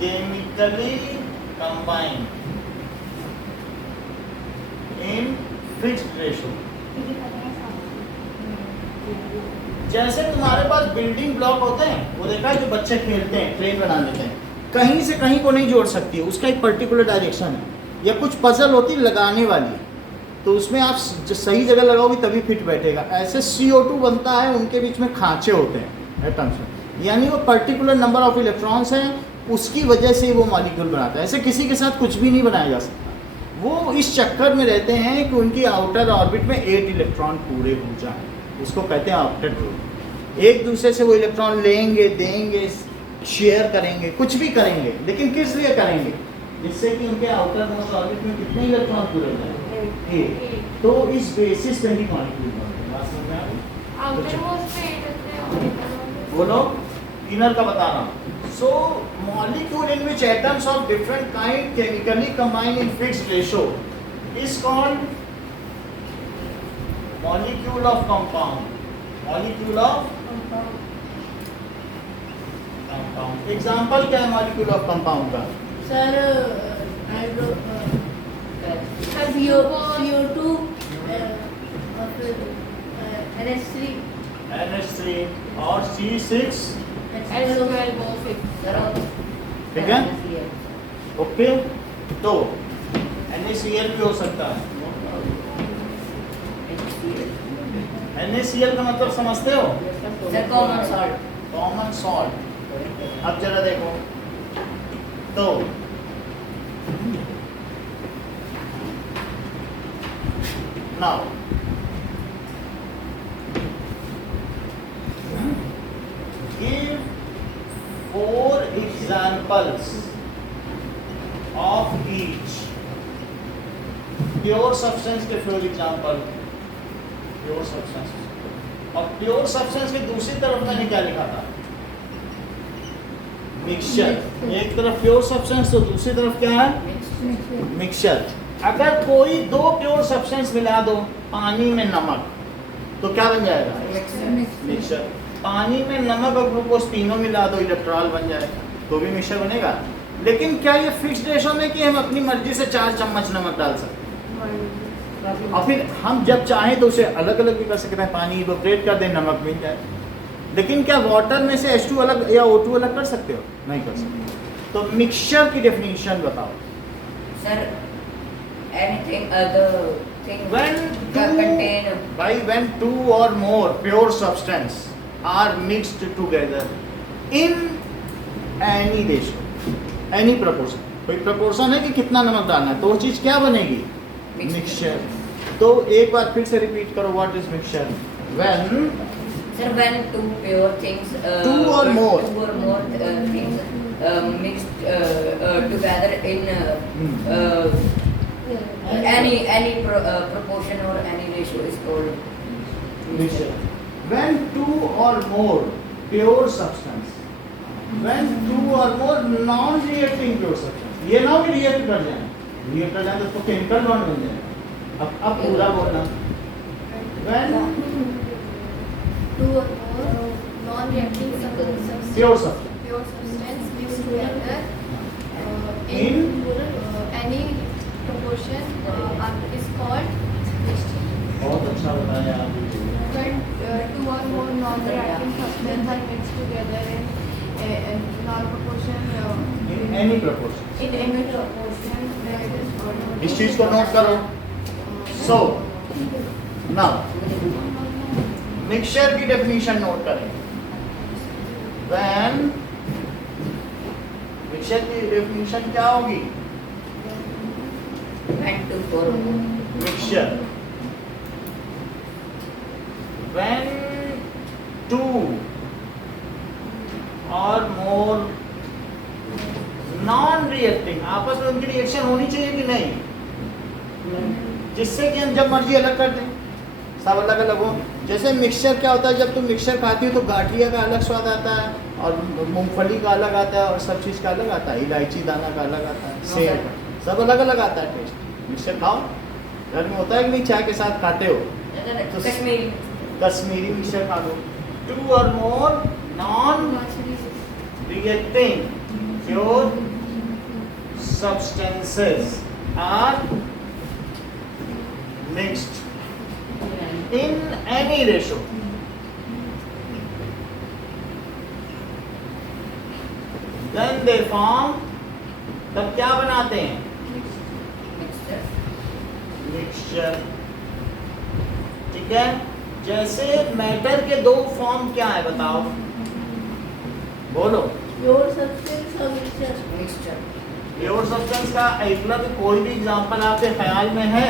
chemically combine in fixed ratio. जैसे तुम्हारे पास building block होते हैं, वो देखा है जो बच्चे खेलते हैं, ट्रेन बना लेते हैं, कहीं से कहीं को नहीं जोड़ सकती, उसका एक पर्टिकुलर डायरेक्शन है, या कुछ पजल होती लगाने वाली, तो उसमें आप सही जगह लगाओगे तभी फिट बैठेगा। ऐसे CO2 बनता है, उनके बीच में खांचे होते हैं एटम्स में, यानी वो पर्टिकुलर नंबर ऑफ इलेक्ट्रॉन्स हैं, उसकी वजह से वो मॉलिक्यूल बनाता है। ऐसे किसी के साथ कुछ भी नहीं बनाया जा सकता। वो इस चक्कर में रहते हैं कि उनकी आउटर ऑर्बिट में 8 इलेक्ट्रॉन पूरे हो जाएं, उसको कहते हैं ऑक्टेट ग्रुप। एक दूसरे से वो इलेक्ट्रॉन लेंगे, देंगे, शेयर करेंगे, कुछ भी करेंगे, लेकिन किस लिए करेंगे? जिससे कि उनके आउटर मोस्ट ऑर्बिट में कितने इलेक्ट्रॉन पूरे हो जाए? 8। तो इस बेसिस पे ही मॉलिक्यूल बनते हैं। बात समझ में आ गई? Outer most पे 8 होते हैं और inner most बोलो, इनर का बता रहा हूँ। So molecule in which atoms of different kind chemically combine in fixed ratio is called molecule of compound. Molecule of compound. Example क्या है molecule of compound का? सर CO2 और फिर NH3 NH3 और C6, H12O6 ठीक है? Okay, तो NaCl भी हो सकता है। NaCl का मतलब समझते हो? Sir common salt. Common salt. अब जरा देखो, तो now give 4 examples of each. Pure substance के 4 example, pure substance। और प्योर सब्सटेंस के दूसरी तरफ मैंने क्या लिखा था? मिक्सचर। एक तरफ प्योर सब्सटेंस तो दूसरी तरफ क्या है? मिक्सचर। अगर कोई 2 प्योर सब्सटेंस मिला दो पानी में नमक, तो क्या बन जाएगा? मिक्सचर। पानी में नमक और ग्लूकोज तीनों मिला दो, इलेक्ट्रॉल बन जाए, तो भी मिक्सचर बनेगा। लेकिन क्या ये फिक्स्ड रेशो में कि हम अपनी मर्जी से 4 चम्मच नमक डाल सकते हैं, और फिर हम जब चाहें तो उसे अलग अलग भी कर सकते हैं, पानी इवोपरेट कर दें, नमक मिल जाए। लेकिन क्या वाटर में से H2 अलग या O2 अलग कर सकते हो? नहीं कर सकते। तो मिक्सचर की डेफिनेशन बताओ। Sir anything other thing when 2 or more pure substance are mixed together, in any ratio, any proportion, कोई प्रपोर्शन है कि कितना नमक डालना है, तो वो चीज़ क्या बनेगी? मिक्सचर। तो एक बार फिर से रिपीट करो, what is mixture? When Sir, when two pure things, Two or more. things mixed together in any proportion or any ratio is called mixture. When two or more pure substance, when two or more non-reacting pure substance, ये ना भी react कर जाए, react कर जाए तो उसको chemical bond बन जाए। अब पूरा बोलना, when two or more non-reacting substance pure substance mixed together in any proportion is called mixture. बहुत अच्छा बताया आप। When two or more non-reacting substances are mixed together in non-proportion In any proportion. in any proportion, that is called. इस चीज को note करो। So now mixture की definition note करें। When मिक्सचर की डेफिनेशन क्या होगी? when two or more. Mixture when two or more non reacting, आपस में उनकी रिएक्शन होनी चाहिए कि नहीं, जिससे कि हम जब मर्जी अलग कर दें, सब अलग अलग हो। जैसे मिक्सचर क्या होता है, जब तुम मिक्सचर खाती हो तो गाठिया का अलग स्वाद आता है और मूंगफली का अलग आता है और सब चीज़ का अलग आता है, इलायची दाना का अलग आता है, सेब का, सब अलग अलग आता है टेस्ट। मिक्सचर खाओ, घर में होता है कि नहीं, चाय के साथ खाते हो, तो कश्मीरी कश्मीरी मिक्सचर खा लो। टू और more non reacting pure substances are mixed in any ratio. Then they form, तब क्या बनाते हैं? मिक्सचर। ठीक है, जैसे मैटर के दो फॉर्म क्या है बताओ, बोलो। Pure substance or mixture? Pure substance का एकलव्य कोई भी एग्जांपल आपके ख्याल में है?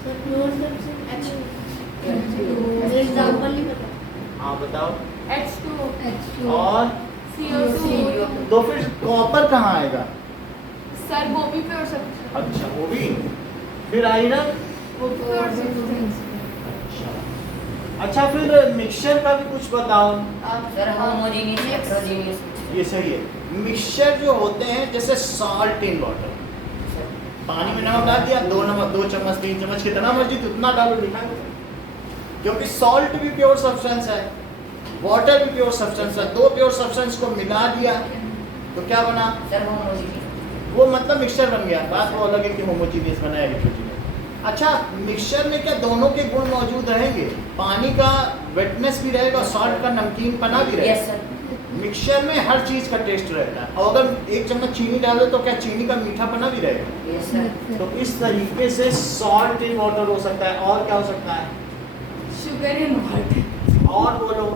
Sir, pure substance. एग्जाम्पल नहीं पता। हाँ बताओ। H2O, और CO2, तो फिर कॉपर कहाँ आएगा? सर वो भी प्योर सब्सटेंस। अच्छा वो भी। फिर आयरन? वो प्योर सब्सटेंस। अच्छा फिर मिक्सचर का भी कुछ बताओ। सर होमोजेनियस हेटेरोजेनियस ये सही है। मिक्सचर जो होते हैं जैसे सॉल्ट इन वाटर, पानी में नमक डाल दिया, दो चम्मच 3 चम्मच कितना मर्जी उतना डालो, लिखा है, क्योंकि सॉल्ट भी प्योर सब्सटेंस है, वाटर भी प्योर सब्सटेंस है, दो प्योर सब्सटेंस को मिला दिया तो क्या बना? Sir homogeneous. वो मतलब मिक्सचर बन गया। बात वो अलग है कि होमोजीनियस बना है हेटेरोजीनियस। अच्छा मिक्सचर में क्या दोनों के गुण मौजूद रहेंगे? पानी का वेटनेस भी रहेगा और सॉल्ट का नमकीनपना भी रहेगा। Yes sir. मिक्सचर में हर चीज का टेस्ट रहता है, और अगर 1 चम्मच चीनी डाल दो तो क्या चीनी का मीठापना भी रहेगा? Yes sir. तो इस तरीके से सॉल्ट इन वाटर हो सकता है। और क्या हो सकता है? Sugar in water. और बोलो।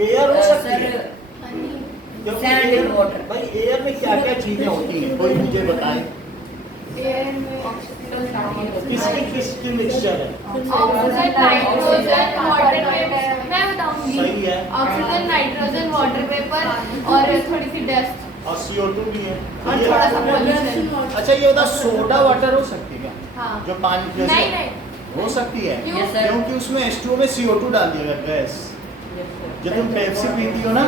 एयर हो सकती है, Honey. क्योंकि Sand in एयर, water. भाई एयर में क्या क्या चीजें होती हैं कोई मुझे बताए। Air में oxygen. किसकी मिक्सचर है? Oxygen, nitrogen, water vapour. मैं बताऊंगी। सही है। ऑक्सीजन, नाइट्रोजन, वाटर वेपर और थोड़ी सी डस्ट और CO2 भी है। और ये- थोड़ा सा पोल्यूशन। अच्छा ये होता सोडा वाटर हो सकती है क्या? हाँ। जो पानी जैसे नहीं नहीं, हो सकती है, क्यों? Yes, sir. क्योंकि उसमें H2O में CO2 डाल दिया गया गैस। जो तुम पेप्सी पीती हो ना,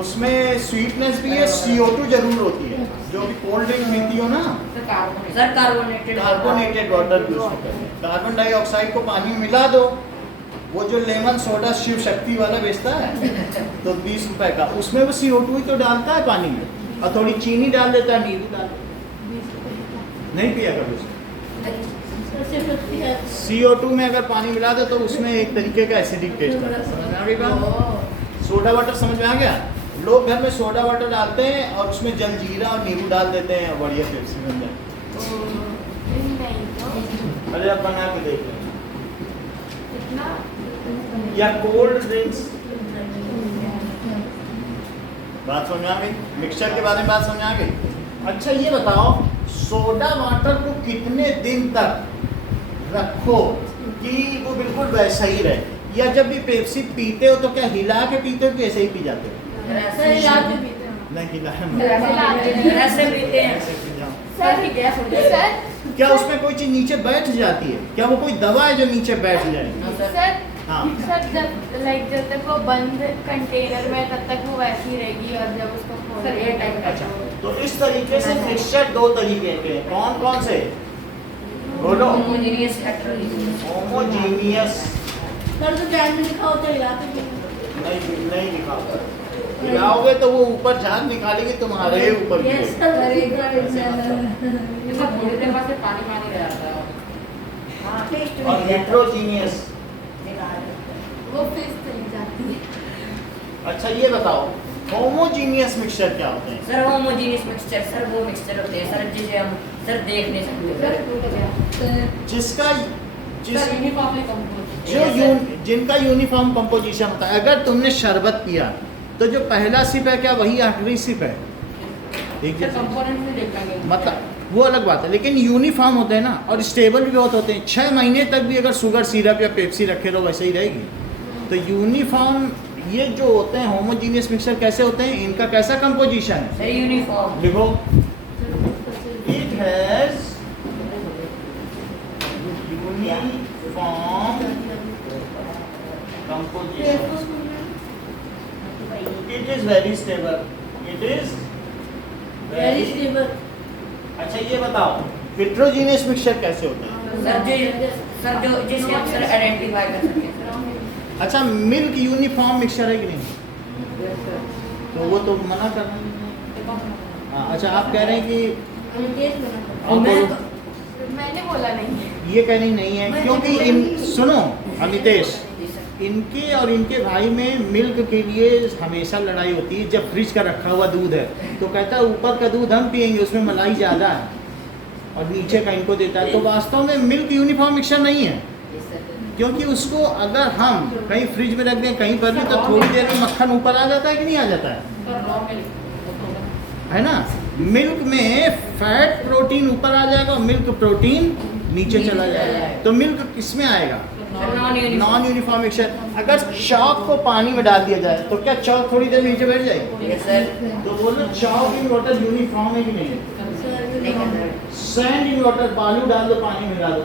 उसमें स्वीटनेस भी है, CO2 जरूर होती है। जो भी कोल्ड ड्रिंक पीती हो ना, सर कार्बोनेटेड कार्बोनेटेड वाटर भी उसमें करते हैं। कार्बन डाइऑक्साइड को पानी में मिला दो, वो जो लेमन सोडा शिव शक्ति वाला बेचता है तो 20 रुपए का, उसमें वो CO2 ही तो डालता है पानी में, और थोड़ी चीनी डाल देता है, नींबू डाल देता है। नहीं पिया कभी उसमें। CO2 में अगर पानी मिला दो तो उसमें एक तरीके का एसिडिक टेस्ट आता है। समझ में आ गई बात? सोडा वाटर समझ में आ गया? लोग घर में सोडा वाटर डालते हैं और उसमें जलजीरा और नींबू डाल देते हैं और बढ़िया पेप्सी बन जाए। नहीं अरे आप बना के देख लें। इतना या कोल्ड ड्रिंक्स बात समझ आ गई? मिक्सचर के बारे में बात समझ आ गई? अच्छा ये बताओ, सोडा वाटर को कितने दिन तक रखो कि वो बिल्कुल वैसा ही रहे? या जब भी पेप्सी पीते हो तो क्या हिला के पीते हो कि ऐसे ही पी जाते हो? सर हिला के पीते हैं। नहीं हिला ऐसे पीते हैं। ऐसे पी जाओ। सर की गैस हो जाएगी। सर क्या उसमें कोई चीज नीचे बैठ जाती है? क्या वो कोई दवा है जो नीचे बैठ जाए? सर हाँ सर जब तक वो बंद कंटेनर में तब तक वो वैसी रहेगी और जब उसको सर ये टाइप का अच्छा, तो इस तरीके से मिक्सचर दो तरीके के हैं। कौन कौन से? बोलो। Homogeneous heterogeneous. होमोजीनियस सर तो कैन में लिखा होता है हिला के पीते हैं। नहीं लिखा होगा। हिलाओगे तो वो ऊपर झाग निकालेगी तुम्हारे ऊपर भी। यस सर एक बार इसमें थोड़ी देर बाद से पानी पानी रह जाता है। हाँ टेस्ट और हेटेरोजीनियस। वो फिर चली जाती है। अच्छा ये बताओ, होमोजीनियस मिक्सचर क्या होते हैं? सर होमोजेनियस मिक्सचर सर वो मिक्सचर होते हैं सर जिसे हम सर देख नहीं सकते सर टूट गया। जिसका सर यूनिफॉर्मली कंपोज। जिनका यूनिफॉर्म कंपोजिशन होता है। अगर तुमने शरबत पिया तो जो पहला सिप है क्या वही आखिरी सिप है? एक सर जैसे कंपोनेंट में देख पाएंगे। मतलब वो अलग बात है, लेकिन यूनिफॉर्म होते हैं ना, और स्टेबल भी बहुत होते हैं। 6 महीने तक भी अगर शुगर सिरप या पेप्सी रखे रहो वैसे ही रहेगी। तो यूनिफॉर्म ये जो होते हैं होमोजीनियस मिक्सचर कैसे होते हैं? इनका कैसा कंपोजिशन है? सर यूनिफॉर्म लिखो, it has uniform composition, it is very stable, it is very stable. अच्छा ये बताओ, हेटेरोजीनियस मिक्सचर कैसे होते हैं? सर जो जिसे हम सर आइडेंटिफाई कर सकते हैं अच्छा मिल्क यूनिफॉर्म मिक्सचर है कि नहीं? तो वो तो मना कर रहे हैं। हाँ अच्छा आप कह रहे हैं कि टेस्ट बना आप बोलो। मैंने बोला नहीं है। ये कहनी नहीं है क्योंकि इन सुनो अमितेश, इनके और इनके भाई में मिल्क के लिए हमेशा लड़ाई होती है। जब फ्रिज का रखा हुआ दूध है तो कहता है ऊपर का दूध हम पियेंगे, उसमें मलाई ज़्यादा है, और नीचे का इनको देता है। तो वास्तव में मिल्क यूनिफॉर्म मिक्सचर नहीं है, क्योंकि उसको अगर हम कहीं फ्रिज में रख दें कहीं पर भी तो थोड़ी देर में मक्खन ऊपर आ जाता है कि नहीं आ जाता है? सर रॉ मिल्क है ना? मिल्क में फैट प्रोटीन ऊपर आ जाएगा और मिल्क प्रोटीन नीचे चला जाएगा। तो मिल्क किस में आएगा? Non uniform mixture. अगर चॉक को पानी में डाल दिया जाए तो क्या चॉक थोड़ी देर नीचे बैठ जाएगी? यस सर तो बोलो चॉक इन वाटर यूनिफॉर्म है कि नहीं है? सैंड इन वाटर, बालू डाल दो पानी में डालो,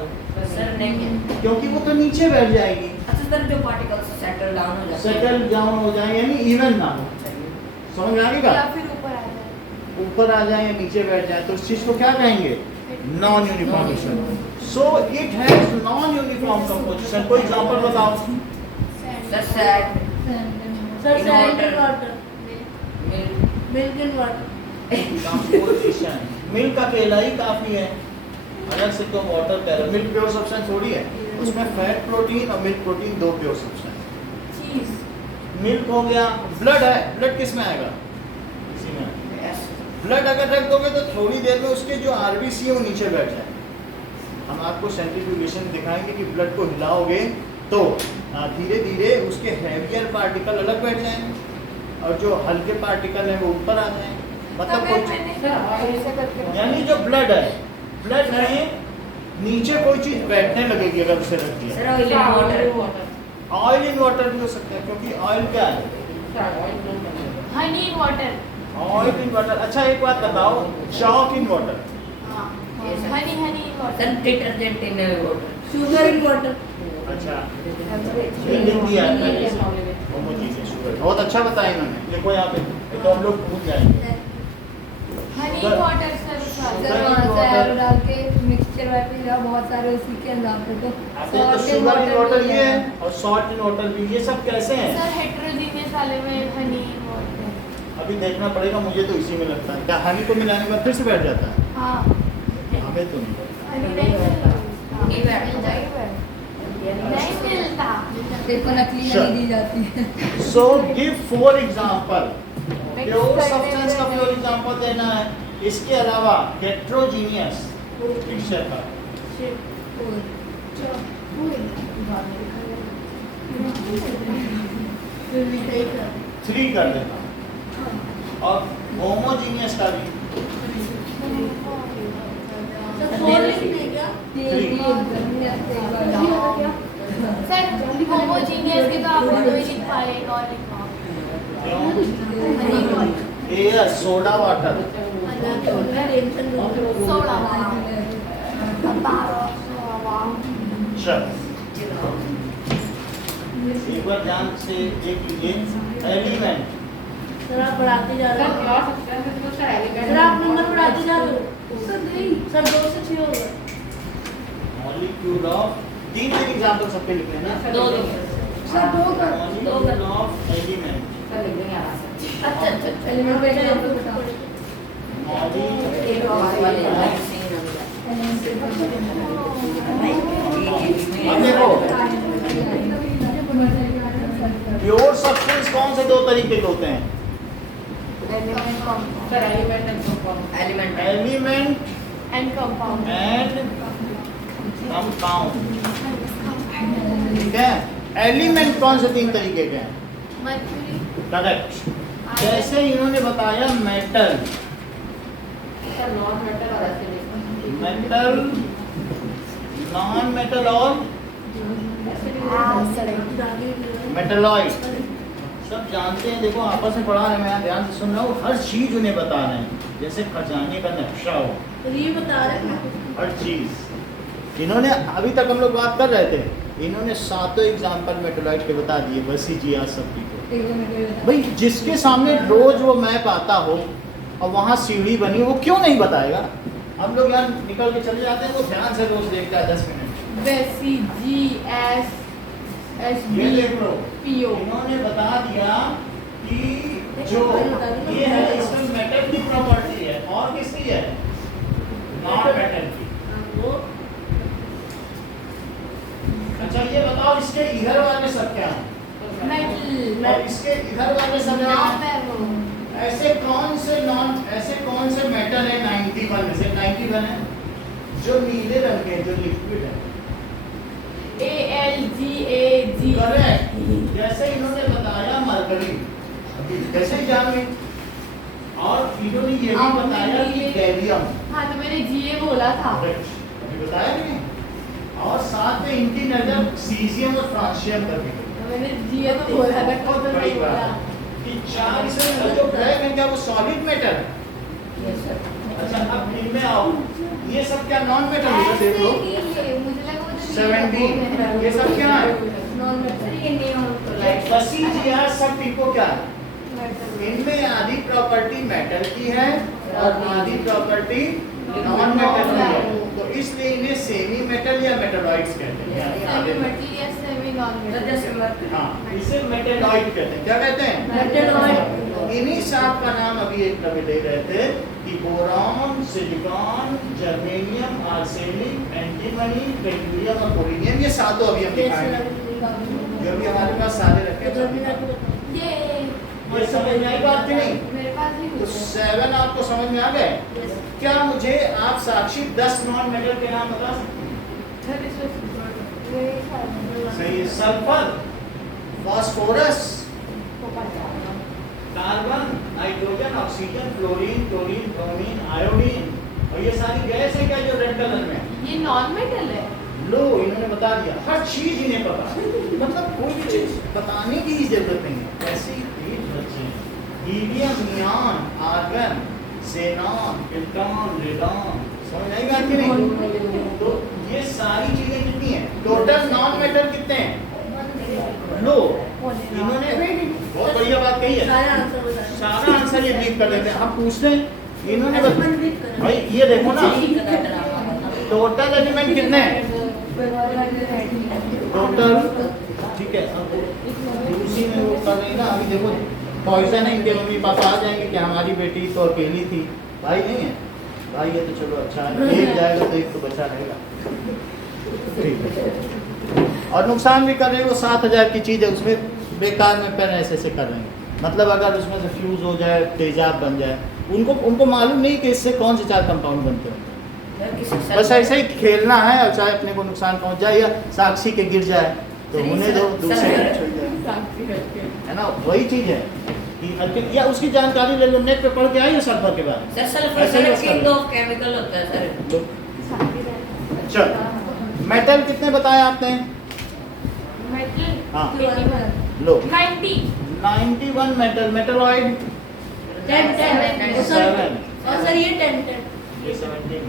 सर नहीं है क्योंकि वो तो नीचे बैठ जाएगी। अच्छा सर जो पार्टिकल्स सेटल डाउन हो जाते हैं सेटल डाउन हो जाए यानी इवन ना हो। समझ में आएगा? या फिर ऊपर आ जाए। ऊपर आ जाए या नीचे बैठ जाए तो उस चीज को क्या कहेंगे? Non uniform mixture. So it has non uniform composition. कोई एग्जांपल बताओ। Sir sand sir In sand water. In water, milk milk in water. Composition milk अकेला ही काफी है, अलग से तो वाटर कह रहे हो। मिल्क प्योर सब्सटेंस थोड़ी है, उसमें फैट प्रोटीन और मिल्क प्रोटीन दो प्योर सब्सटेंस। चीज मिल्क हो गया। ब्लड है, ब्लड किस में आएगा? इसी में। ब्लड अगर रख दोगे तो थोड़ी देर में उसके जो आरबीसी है वो नीचे बैठ जाए। हम आपको सेंट्रीफ्यूगेशन दिखाएंगे कि ब्लड को हिलाओगे तो धीरे धीरे उसके हैवियर पार्टिकल अलग बैठ जाएंगे और जो हल्के पार्टिकल हैं वो ऊपर आ जाएंगे। मतलब अगर कुछ मैंने ऐसे करके यानी जो ब्लड है, ब्लड में नीचे कोई चीज बैठने लगेगी अगर उसे रख दिया। Sir oil in water water oil in water भी हो सकता है, क्योंकि ऑयल क्या है? सर ऑयल फ्लो करने Honey water. Oil in water. अच्छा एक बात बताओ, चॉक इन वाटर। हाँ Yes, sir. Honey Honey water. Sir detergent in water sugar in water. अच्छा ये लिख दिया है पहले से। Homogeneous sugar. बहुत अच्छा बताया इन्होंने। देखो यहाँ पे, ये तो हम लोग भूल जाएंगे। Honey sir- water sir Sugar in वहाँ से water। आलू डाल के मिक्सचर वाटर या बहुत सारे उसी के अंदर पे तो अब ये तो शुगर इन वाटर ये है और सॉल्ट इन वाटर भी, ये सब कैसे हैं? सर हेटेरोजीनियस वाले में हनी वाटर। अभी देखना पड़ेगा, मुझे तो इसी में लगता है। क्या हनी को मिलाने के बाद फिर से बैठ जाता है? हाँ हमें तो नहीं। हनी नहीं नहीं बैठता। नहीं मिलता। देखो नकली Sure. नहीं दी जाती है। So give 4 example. Pure substance का प्योर एग्जांपल देना है। इसके अलावा हेटेरोजीनियस मिक्सचर का फिर भी सही था। 3 कर देता हूँ। और होमोजीनियस का भी सर होमोजीनियस के तो आपने दो ही लिखा है, एक और लिखा एयर सोडा वाटर सोडा। चल एक बार ध्यान से देख लीजिए एलिमेंट सर आप बढ़ाते जा रहे सर हो। और सबसे तो सर एलिमेंट सर आप नंबर बढ़ाते जा रहे हो। सर 2 से 6 होगा। मॉलिक्यूल ऑफ तीन एग्जाम्पल सबके लिखे हैं ना दो सर दो कर मॉलिक्यूल ऑफ एलिमेंट सर लिख देंगे आराम से। अच्छा अच्छा एलिमेंट पे एग्जांपल बताओ। एक हमारे वाले अब देखो प्योर सब्सटेंस कौन से दो तरीके के होते हैं sir element and compound. Element element and compound. And compound ठीक है एलिमेंट कौन से तीन तरीके के हैं मर्क्यूरी, करेक्ट जैसे इन्होंने बताया मेटल सर नॉन मेटल और एसिड। मेटल नॉन मेटल और मेटलॉइड सब जानते हैं देखो आपस में पढ़ा रहे हैं मैं ध्यान से सुन रहा हूँ हर चीज उन्हें बता रहे हैं जैसे खजाने का नक्शा हो तो ये बता रहे हैं। हर चीज इन्होंने अभी तक हम लोग बात कर रहे थे इन्होंने सातों एग्जाम्पल मेटलॉइड के बता दिए बस ही जिया सब को भाई जिसके सामने रोज वो मैप आता हो और वहाँ सीढ़ी बनी हो वो क्यों नहीं बताएगा हम लोग यहाँ निकल के चले जाते हैं वो ध्यान से रोज देखता है 10 मिनट बेसी जी एस एस ये देख लो पीओ। इन्होंने बता दिया कि जो ये है इसमें मेटल की प्रॉपर्टी है और किसकी है नॉन मेटल की वो अच्छा ये बताओ इसके इधर वाले सब क्या हैं मेटल, और इसके इधर वाले सब क्या हैं ऐसे कौन से मेटल है 91 में से 91 है जो नीले रंग के जो लिक्विड है AlGAG। करेक्ट जैसे इन्होंने बताया मरकरी जैसे ही जान और इन्होंने ये भी बताया कि गैलियम हाँ तो मैंने जीए बोला था। अभी बताया नहीं और साथ में इनकी नजर सीजियम और फ्रांसियम पर भी गई। मैंने जीए तो बोला था, तो बड़ी नहीं बात बोला। है कि चार इसमें जो ब्लैक है क्या वो सॉलिड मेटल है अच्छा अब इनमें आओ ये सब क्या नॉन मेटल है देख लो ऐसे ही ये, मुझे लगा वो तो 17 ये सब क्या है नॉन मेटल ये नियॉन बसी जीआर सब इनको क्या है इनमें आधी प्रॉपर्टी मेटल की है और आधी प्रॉपर्टी नॉन मेटल की है तो इसलिए इन्हें सेमी मेटल या मेटलॉइड्स कहते हैं यानी आधे metal। मेटल या सेमी नॉन मेटल। हाँ इसे मेटलॉइड कहते हैं क्या कहते हैं मेटलॉइड। इन्हीं सात का नाम अभी एक कवि ले रहे थे कि boron silicon germanium arsenic antimony पेंडुलियम और कोलिनियम ये सातों अभी हम दिखाएंगे जो भी हमारे पास सारे रखे हैं ये ये समझ में आई बात की नहीं मेरे पास भी तो हुआ 7 आपको समझ में आ गए क्या मुझे आप साक्षी 10 नॉन मेटल के नाम बता सकते हैं सही है sulphur phosphorus carbon nitrogen oxygen fluorine chlorine bromine iodine और ये सारी गैस है क्या जो रेड कलर में है? ये नॉन मेटल है। लो इन्होंने बता दिया हर चीज इन्हें पता मतलब कोई भी चीज बताने की ही जरूरत नहीं है ऐसे ही तेज बच्चे हैं helium neon argon xenon electron radon समझ आई बात कि नहीं तो ये सारी चीजें कितनी हैं टोटल नॉन मेटल कितने हैं लो इन्होंने बहुत बढ़िया बात कही है सारा आंसर बता सारा आंसर ये लीक कर देते हैं हम पूछते हैं इन्होंने भाई ये देखो ना टोटल एलिमेंट कितने हैं टोटल ठीक है उसी में वो कर रही ना अभी देखो पॉइजन है इनके मम्मी पापा आ जाएंगे कि हमारी बेटी तो अकेली थी भाई नहीं है भाई है तो चलो अच्छा है एक जाएगा तो एक तो बचा रहेगा ठीक है और नुकसान भी कर रहे हैं वो 7,000 की चीज़ है उसमें बेकार में पैर ऐसे ऐसे कर रहे हैं मतलब अगर उसमें से फ्यूज हो जाए तेजाब बन जाए उनको मालूम नहीं कि इससे कौन से 4 कंपाउंड बनते हैं बस ऐसे ही खेलना है और चाहे अपने को नुकसान पहुंच जाए या साक्षी के गिर जाए तो उन्हें दो दूसरे है ना वही चीज़ है या उसकी जानकारी ले लो, नेट पे पढ़ के आई हो सल्फर के बारे में। सर सल्फर ऐसे ही सर use कर किंग लो। ऑफ केमिकल होता है सर। चल मेटल कितने बताए आपने? मेटल हाँ 81 लो 90 91 मेटल, मेटलॉइड 10 7, और सर ये 10 ये 17।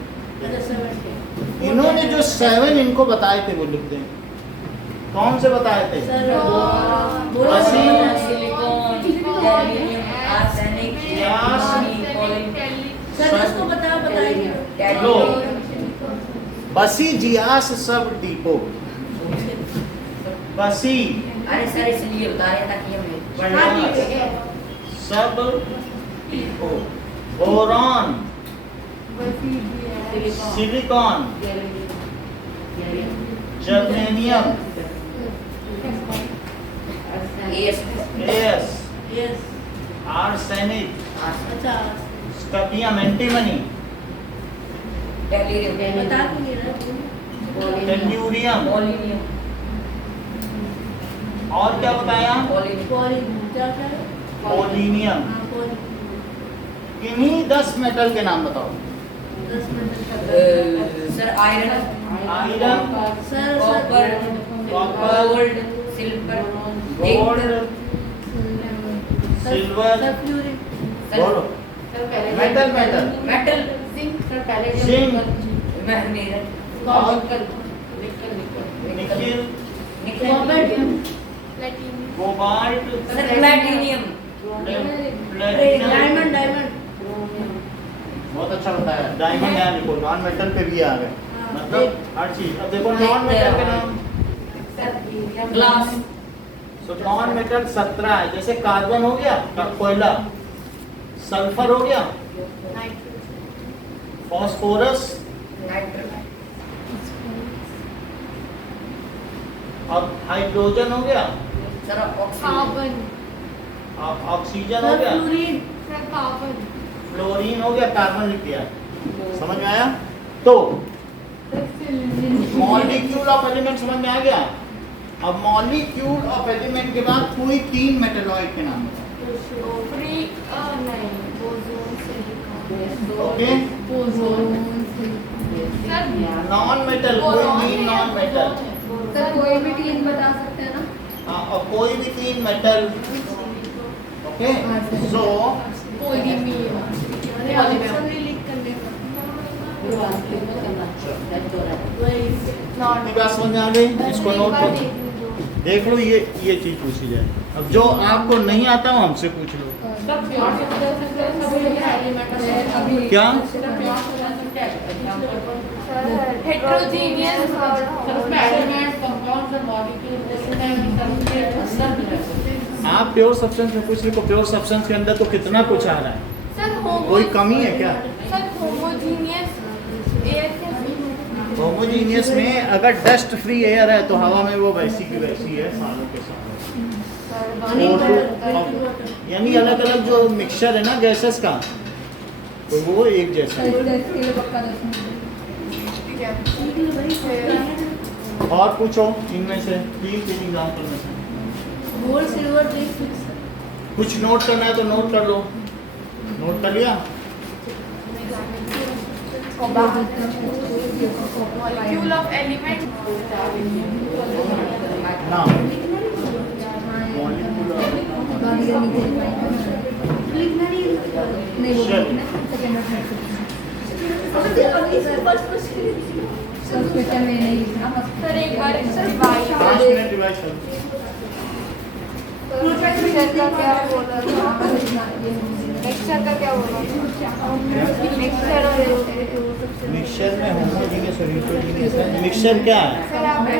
अच्छा 7 इन्होंने जो 7 इनको बताए थे वो लिख दें। कौन से बताए थे? सर बसी, silicon, gallium, arsenic, Yes. Sir उसको बताइए लो बसी जियास सब डिपो, बसी अरे सर इसलिए बता रहे ताकि हमें हाँ जी सब depot, boron, silicon, germanium, S S, yes arsenic, अच्छा स्टबियम, एंटीमनी, टेलीरियम, बता तो नहीं रहा टेल्यूरियम, पॉलिनियम, और क्या बताया? पॉलिनियम, पॉलिन क्या क्या है पोलिनियम। हाँ पॉलिन इन्हीं 10 मेटल के नाम बताओ। 10 minute sir iron, iron, sir copper, gold, silver, gold, silver, sir fluorine बोलो metal, metal, metal, zinc sir पहले जो zinc, magnesium, nickel nickel nickel nickel, nickel, platinum cobalt, sir platinum, platinum. Diamond diamond बहुत अच्छा बताया। Diamond है, देखो non metal पे भी आ गए, मतलब हर चीज। अब देखो नॉन मेटल के नाम। ग्लास, तो नॉन मेटल 17 है, जैसे कार्बन हो गया, कोयला, सल्फर हो गया, फास्फोरस, नाइट्रोजन, और हाइड्रोजन हो गया, सर ऑक्सीजन, कार्बन ऑक्सीजन हो सर गया, फ्लोरीन सर कार्बन फ्लोरीन हो गया, कार्बन लिख दिया। समझ में आया? तो मॉलिक्यूल ऑफ एलिमेंट समझ में आ गया। अब मॉलिक्यूल ऑफ एलिमेंट के बाद कोई 3 मेटलॉइड के नाम बताओ। फ्री नहीं boson silicon okay, sir non metal, कोई भी नॉन मेटल। सर कोई भी टीम बता सकते हैं ना। हाँ, और कोई भी 3 मेटल। ओके, सो नॉन बात समझ में आ गई? इसको नोट करो, देख लो, ये चीज पूछी जाए। अब जो आपको नहीं आता वो हमसे पूछ लो। सब प्योर अभी क्या? हेट्रोजीनियस कंपाउंड्स और मॉलिक्यूल्स आप प्योर सब्सटेंस में पूछ लो, प्योर सब्सटेंस के अंदर तो कितना कुछ आ रहा है, सर कोई कमी है क्या? सर होमोजीनियस एयर होमोजीनियस में अगर डस्ट फ्री एयर है तो हवा में वो वैसी की वैसी है सालों के सालों। पानी यानी अलग अलग जो मिक्सचर है ना गैसेस का, तो वो एक जैसा है। पक्का 10 और पूछो इनमें से 3 एग्जाम्पल में से। गोल्ड सिल्वर जिंक कुछ नोट करना है तो नोट कर लो। नोट कर लिया? मॉलिक्यूल ऑफ एलिमेंट ना सर एक बार रिवाइज 5 मिनट रिवाइज करो। मिक्सचर का क्या बोला था? मिक्सचर का क्या बोला था? मिक्सचर और मिक्सचर में होमोजीनियस और हेटेरोजीनियस है। मिक्सचर क्या है? सर आपने